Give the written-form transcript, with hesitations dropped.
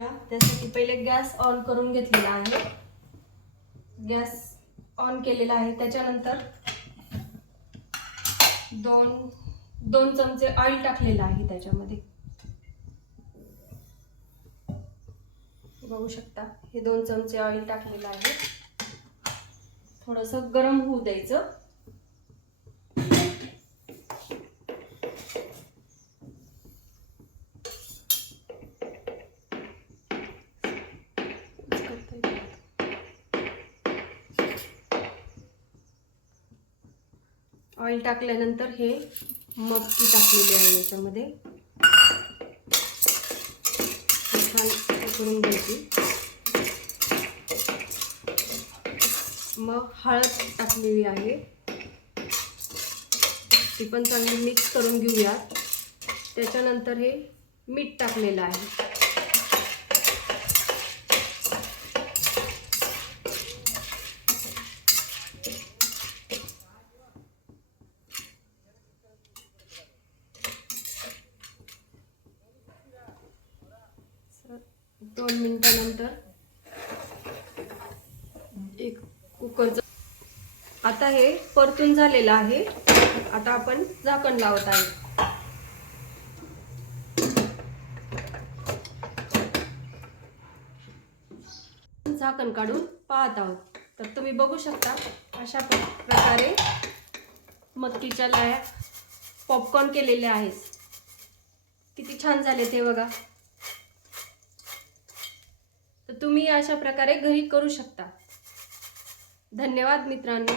त्यासाठी पहिले gas on करून घेतलेला आहे। गॅस ऑन केलेला आहे। त्याच्यानंतर दोन चमचे ऑइल टाकलेलं आहे त्याच्यामध्ये। बघू शकता हे 2 चमचे ऑइल टाकलेलं आहे। थोडंसं गरम होऊ द्यायचं। ऑइल टाकल्यानंतर हे मटकी टाकलेली आहे याच्यामध्ये। छान करून घ्यायची। मग हळद टाकलेली आहे, ती पण चांगली मिक्स करून घेऊया। त्याच्यानंतर हे मीठ टाकलेलं आहे। दोन मिनिटानंतर एक कुकरचं आता हे परतून झालेलं आहे। आता आपण झाकण लावत आहे। झाकण काढून पाहत आहोत तर तुम्ही बघू शकता अशा प्रकारे मटकीच्या लाया पॉपकॉर्न केलेले आहेत। किती छान झाले ते बघा। तर तुम्ही अशा प्रकारे घरी करू शकता। धन्यवाद मित्रांनो।